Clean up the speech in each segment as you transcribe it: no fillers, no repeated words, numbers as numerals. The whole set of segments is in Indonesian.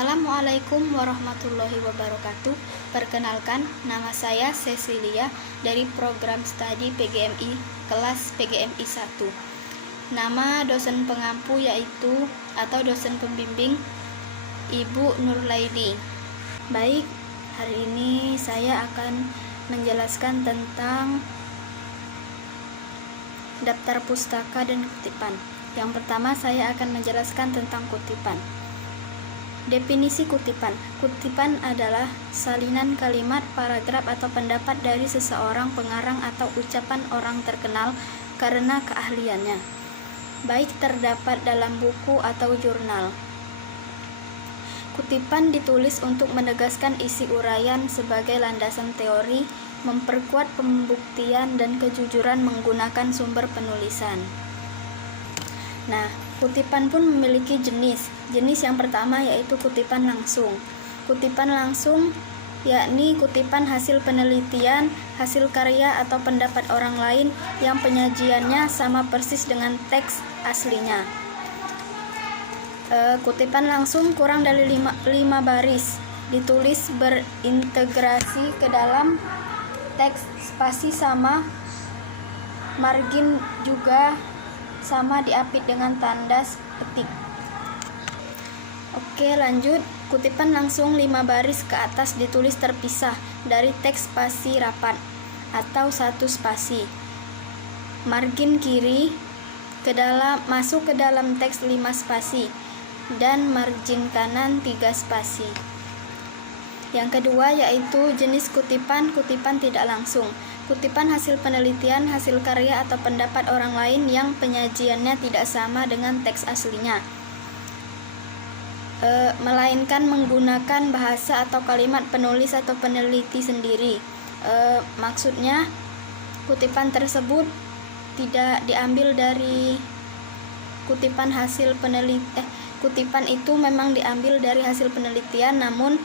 Assalamualaikum warahmatullahi wabarakatuh. Perkenalkan, nama saya Cecilia dari program studi PGMI kelas PGMI 1. Nama dosen pengampu yaitu atau dosen pembimbing Ibu Nurlaidi. Baik, hari ini saya akan menjelaskan tentang daftar pustaka dan kutipan. Yang pertama saya akan menjelaskan tentang kutipan. Definisi kutipan. Kutipan adalah salinan kalimat, paragraf, atau pendapat dari seseorang pengarang atau ucapan orang terkenal karena keahliannya, baik terdapat dalam buku atau jurnal. Kutipan ditulis untuk menegaskan isi uraian sebagai landasan teori, memperkuat pembuktian dan kejujuran menggunakan sumber penulisan. Nah, kutipan pun memiliki jenis. Jenis yang pertama yaitu kutipan langsung. Kutipan langsung yakni kutipan hasil penelitian, hasil karya atau pendapat orang lain yang penyajiannya sama persis dengan teks aslinya. Kutipan langsung kurang dari 5 baris, ditulis berintegrasi ke dalam teks, spasi sama, margin juga sama, diapit dengan tanda petik. Oke, lanjut. Kutipan langsung 5 baris ke atas ditulis terpisah dari teks spasi rapat atau 1 spasi. Margin kiri masuk ke dalam teks 5 spasi dan margin kanan 3 spasi. Yang kedua yaitu jenis kutipan tidak langsung. Kutipan hasil penelitian, hasil karya atau pendapat orang lain yang penyajiannya tidak sama dengan teks aslinya, melainkan menggunakan bahasa atau kalimat penulis atau peneliti sendiri. Maksudnya kutipan tersebut tidak diambil dari kutipan hasil penelitian. Kutipan itu memang diambil dari hasil penelitian, namun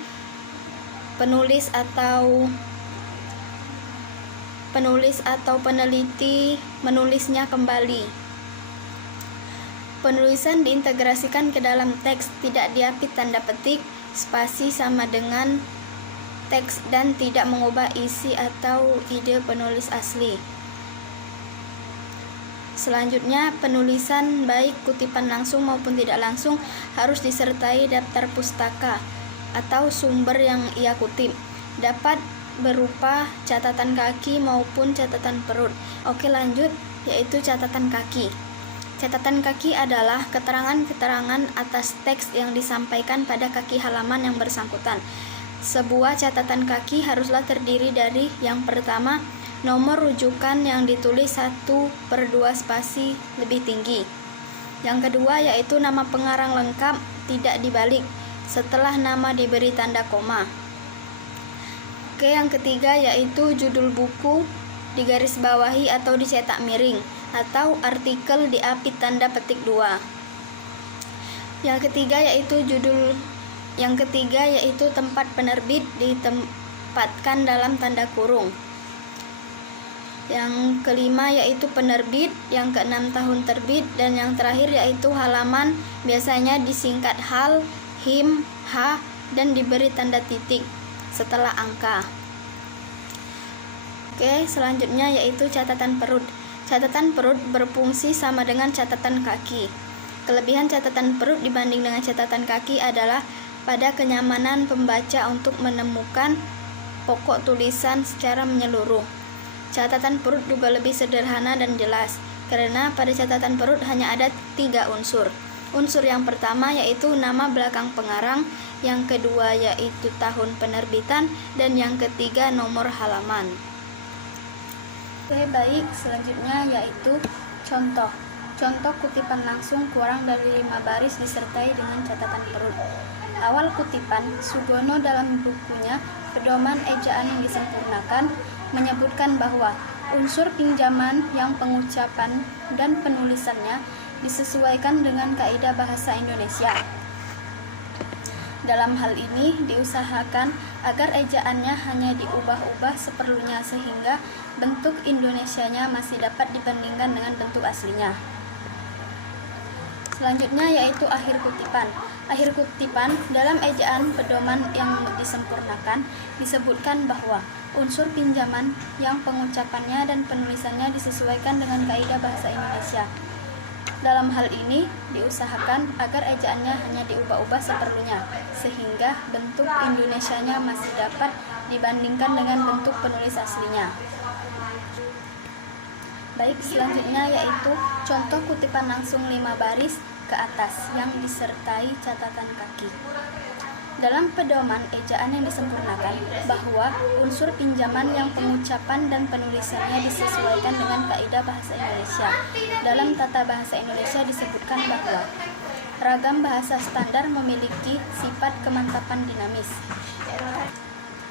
penulis atau peneliti menulisnya kembali. Penulisan diintegrasikan ke dalam teks, tidak diapit tanda petik, spasi sama dengan teks, dan tidak mengubah isi atau ide penulis asli. Selanjutnya, penulisan baik kutipan langsung maupun tidak langsung harus disertai daftar pustaka atau sumber yang ia kutip. Dapat berupa catatan kaki maupun catatan perut. Oke, lanjut, yaitu catatan kaki. Catatan kaki adalah keterangan-keterangan atas teks yang disampaikan pada kaki halaman yang bersangkutan. Sebuah catatan kaki haruslah terdiri dari yang pertama, nomor rujukan yang ditulis 1/2 spasi lebih tinggi. Yang kedua yaitu nama pengarang lengkap, tidak dibalik, setelah nama diberi tanda koma. Oke, yang ketiga yaitu judul buku digarisbawahi atau dicetak miring, atau artikel diapit tanda petik 2. Yang ketiga yaitu tempat penerbit ditempatkan dalam tanda kurung. Yang kelima yaitu penerbit, yang keenam tahun terbit, dan yang terakhir yaitu halaman, biasanya disingkat hal, him, ha, dan diberi tanda titik setelah angka. Oke, selanjutnya yaitu catatan perut. Catatan perut berfungsi sama dengan catatan kaki. Kelebihan catatan perut dibanding dengan catatan kaki adalah pada kenyamanan pembaca untuk menemukan pokok tulisan secara menyeluruh. Catatan perut juga lebih sederhana dan jelas, karena pada catatan perut hanya ada 3 unsur. Unsur yang pertama yaitu nama belakang pengarang, yang kedua yaitu tahun penerbitan, dan yang ketiga nomor halaman. Oke, baik, selanjutnya yaitu contoh. Contoh kutipan langsung kurang dari 5 baris disertai dengan catatan perut. Awal kutipan, Sugono dalam bukunya Pedoman Ejaan yang Disempurnakan menyebutkan bahwa unsur pinjaman yang pengucapan dan penulisannya disesuaikan dengan kaidah bahasa Indonesia. Dalam hal ini diusahakan agar ejaannya hanya diubah-ubah seperlunya sehingga bentuk Indonesianya masih dapat dibandingkan dengan bentuk aslinya. Selanjutnya yaitu akhir kutipan. Akhir kutipan, dalam ejaan pedoman yang disempurnakan disebutkan bahwa unsur pinjaman yang pengucapannya dan penulisannya disesuaikan dengan kaidah bahasa Indonesia. Dalam hal ini, diusahakan agar ejaannya hanya diubah-ubah seperlunya, sehingga bentuk Indonesianya masih dapat dibandingkan dengan bentuk penulis aslinya. Baik, selanjutnya yaitu contoh kutipan langsung 5 baris ke atas yang disertai catatan kaki. Dalam pedoman ejaan yang disempurnakan bahwa unsur pinjaman yang pengucapan dan penulisannya disesuaikan dengan kaidah bahasa Indonesia. Dalam tata bahasa Indonesia disebutkan bahwa ragam bahasa standar memiliki sifat kemantapan dinamis.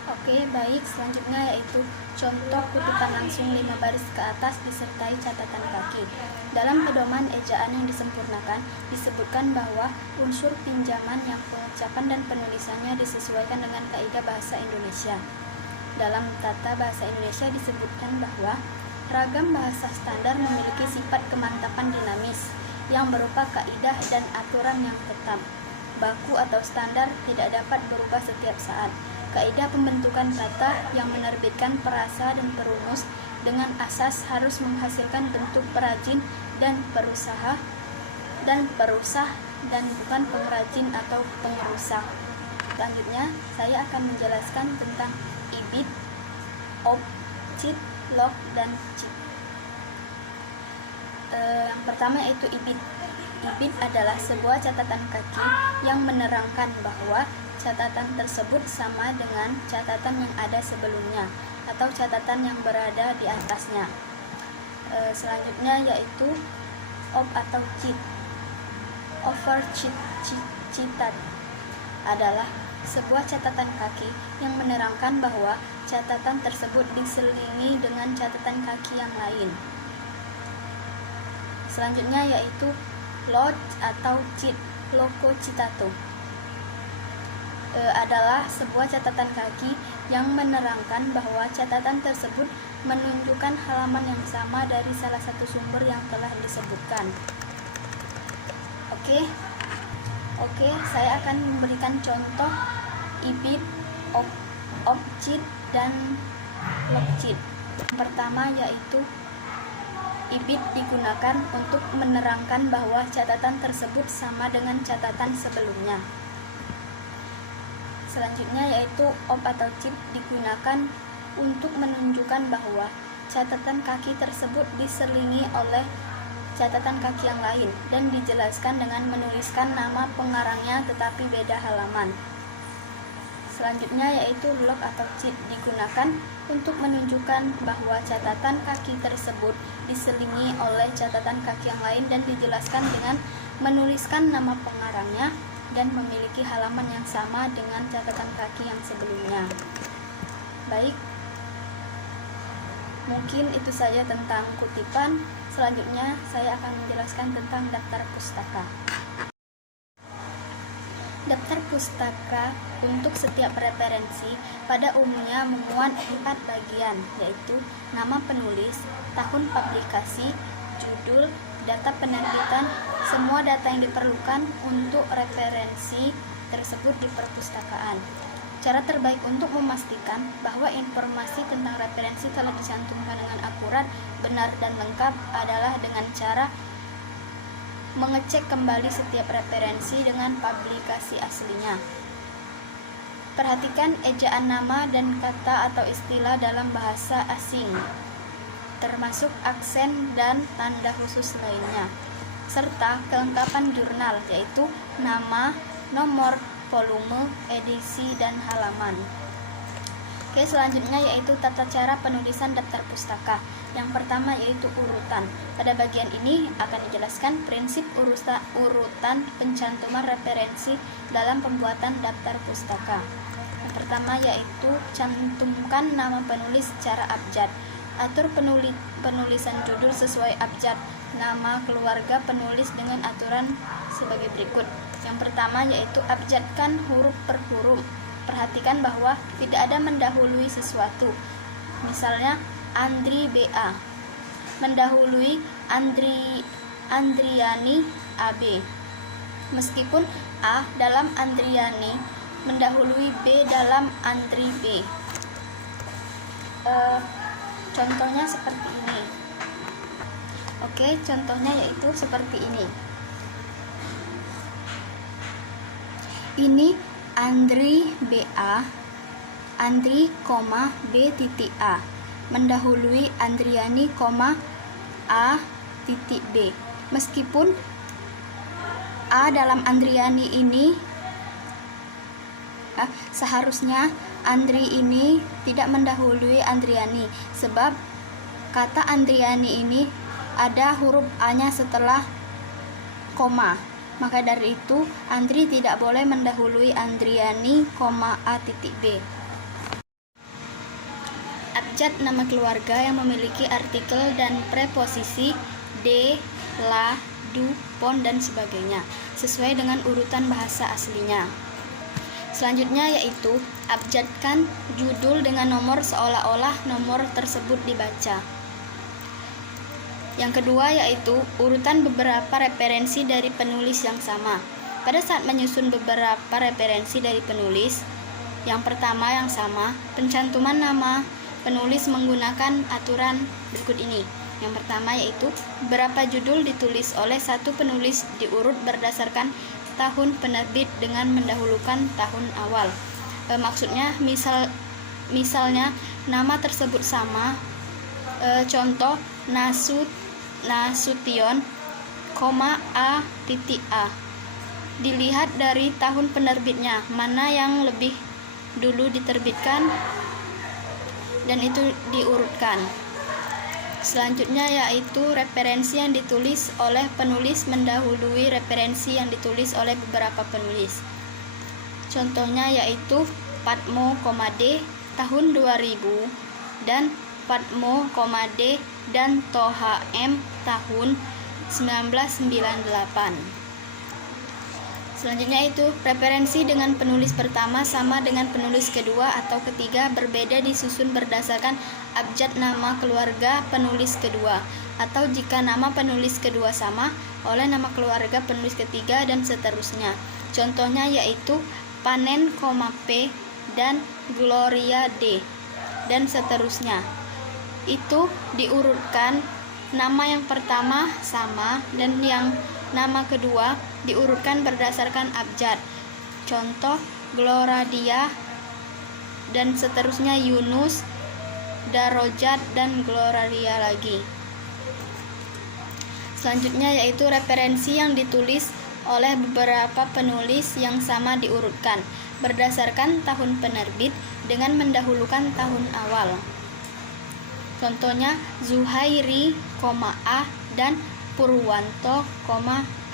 Oke, baik, selanjutnya yaitu contoh kutipan langsung 5 baris ke atas disertai catatan kaki. Dalam pedoman ejaan yang disempurnakan disebutkan bahwa unsur pinjaman yang pengucapan dan penulisannya disesuaikan dengan kaidah bahasa Indonesia. Dalam tata bahasa Indonesia disebutkan bahwa ragam bahasa standar memiliki sifat kemantapan dinamis yang berupa kaidah dan aturan yang tetap. Baku atau standar tidak dapat berubah setiap saat. Kaidah pembentukan kata yang menerbitkan perasa dan perumus dengan asas harus menghasilkan bentuk perajin dan perusah dan bukan pengrajin atau pengerusak. Selanjutnya, saya akan menjelaskan tentang ibid, ob, cit, log, dan cit. Yang pertama yaitu ibid. Ibid adalah sebuah catatan kaki yang menerangkan bahwa catatan tersebut sama dengan catatan yang ada sebelumnya atau catatan yang berada di atasnya. Selanjutnya yaitu ob atau cit. Citat adalah sebuah catatan kaki yang menerangkan bahwa catatan tersebut diselingi dengan catatan kaki yang lain. Selanjutnya yaitu log atau cit, loco citato. Adalah sebuah catatan kaki yang menerangkan bahwa catatan tersebut menunjukkan halaman yang sama dari salah satu sumber yang telah disebutkan. Oke, saya akan memberikan contoh ibid, ob-cit, dan log-cit. Pertama yaitu ibid digunakan untuk menerangkan bahwa catatan tersebut sama dengan catatan sebelumnya. Selanjutnya yaitu ob atau cit digunakan untuk menunjukkan bahwa catatan kaki tersebut diselingi oleh catatan kaki yang lain dan dijelaskan dengan menuliskan nama pengarangnya tetapi beda halaman. Selanjutnya yaitu log atau cit digunakan untuk menunjukkan bahwa catatan kaki tersebut diselingi oleh catatan kaki yang lain dan dijelaskan dengan menuliskan nama pengarangnya dan memiliki halaman yang sama dengan catatan kaki yang sebelumnya. Baik, mungkin itu saja tentang kutipan. Selanjutnya saya akan menjelaskan tentang daftar pustaka. Daftar pustaka untuk setiap referensi pada umumnya memuat 4 bagian, yaitu nama penulis, tahun publikasi, judul, data penerbitan, semua data yang diperlukan untuk referensi tersebut di perpustakaan. Cara terbaik untuk memastikan bahwa informasi tentang referensi telah dicantumkan dengan akurat, benar, dan lengkap adalah dengan cara mengecek kembali setiap referensi dengan publikasi aslinya. Perhatikan ejaan nama dan kata atau istilah dalam bahasa asing, termasuk aksen dan tanda khusus lainnya, serta kelengkapan jurnal, yaitu nama, nomor, volume, edisi, dan halaman. Oke, selanjutnya yaitu tata cara penulisan daftar pustaka. Yang pertama yaitu urutan. Pada bagian ini akan dijelaskan prinsip urutan pencantuman referensi dalam pembuatan daftar pustaka. Yang pertama yaitu cantumkan nama penulis secara abjad. Atur penulisan judul sesuai abjad. Nama keluarga penulis dengan aturan sebagai berikut. Yang pertama yaitu abjadkan huruf per huruf. Perhatikan bahwa tidak ada mendahului sesuatu. Misalnya Andri BA mendahului Andriani AB. Meskipun A dalam Andriani mendahului B dalam Andri B. Contohnya seperti ini. Oke, contohnya yaitu seperti ini. Ini Andri BA, Andri, B titik A mendahului Andriani, A titik B. Meskipun A dalam Andriani ini seharusnya Andri ini tidak mendahului Andriani, sebab kata Andriani ini ada huruf A-nya setelah koma. Maka dari itu Andri tidak boleh mendahului Andriani, A titik B. Abjad nama keluarga yang memiliki artikel dan preposisi de, la, du, pon, dan sebagainya sesuai dengan urutan bahasa aslinya. Selanjutnya yaitu abjadkan judul dengan nomor seolah-olah nomor tersebut dibaca. Yang kedua yaitu urutan beberapa referensi dari penulis yang sama. Pada saat menyusun beberapa referensi dari penulis, yang pertama yang sama, pencantuman nama penulis menggunakan aturan berikut ini. Yang pertama yaitu beberapa judul ditulis oleh satu penulis diurut berdasarkan tahun penerbit dengan mendahulukan tahun awal. Maksudnya misalnya nama tersebut sama, contoh Nasution, A titik A. Dilihat dari tahun penerbitnya, mana yang lebih dulu diterbitkan dan itu diurutkan. Selanjutnya yaitu referensi yang ditulis oleh penulis mendahului referensi yang ditulis oleh beberapa penulis. Contohnya yaitu Patmo, D tahun 2000 dan Patmo, D dan Toha M tahun 1998. Selanjutnya itu referensi dengan penulis pertama sama dengan penulis kedua atau ketiga berbeda disusun berdasarkan abjad nama keluarga penulis kedua, atau jika nama penulis kedua sama oleh nama keluarga penulis ketiga dan seterusnya. Contohnya yaitu Panen, P dan Gloria D dan seterusnya. Itu diurutkan nama yang pertama sama dan yang nama kedua diurutkan berdasarkan abjad. Contoh Gloradia dan seterusnya, Yunus, Darojat dan Gloradia lagi. Selanjutnya yaitu referensi yang ditulis oleh beberapa penulis yang sama diurutkan berdasarkan tahun penerbit dengan mendahulukan tahun awal. Contohnya Zuhairi, A dan Purwanto,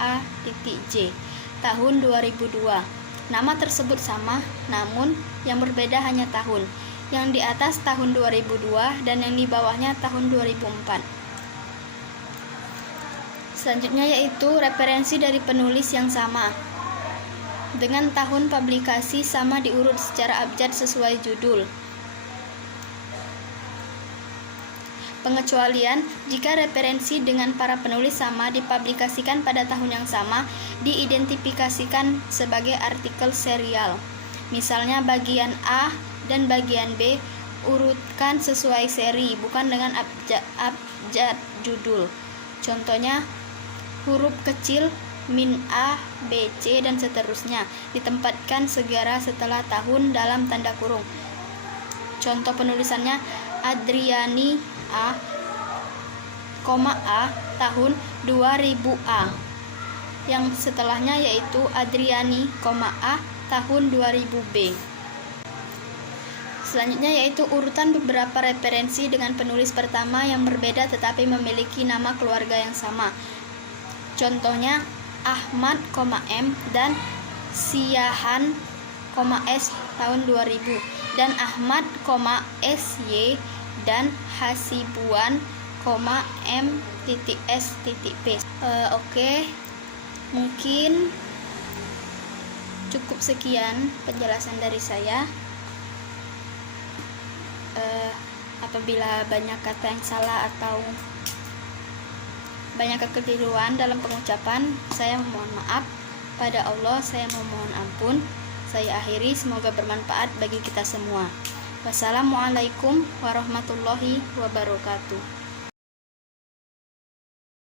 A titik J tahun 2002. Nama tersebut sama, namun yang berbeda hanya tahun. Yang di atas tahun 2002 dan yang di bawahnya tahun 2004. Selanjutnya yaitu referensi dari penulis yang sama dengan tahun publikasi sama diurut secara abjad sesuai judul. Pengecualian, jika referensi dengan para penulis sama dipublikasikan pada tahun yang sama, diidentifikasikan sebagai artikel serial. Misalnya bagian A dan bagian B urutkan sesuai seri, bukan dengan abjad judul. Contohnya huruf kecil min A, B, C dan seterusnya ditempatkan segera setelah tahun dalam tanda kurung. Contoh penulisannya Adriani A, tahun 2000A. Yang setelahnya yaitu Adriani, A tahun 2000B. Selanjutnya yaitu urutan beberapa referensi dengan penulis pertama yang berbeda tetapi memiliki nama keluarga yang sama. Contohnya Ahmad, M dan Siahan, S tahun 2000 dan Ahmad, SY dan Hasibuan, M.S.P. Oke, mungkin cukup sekian penjelasan dari saya. Apabila banyak kata yang salah atau banyak kekeliruan dalam pengucapan, saya mohon maaf. Pada Allah saya memohon ampun. Saya akhiri, semoga bermanfaat bagi kita semua. Wassalamualaikum warahmatullahi wabarakatuh.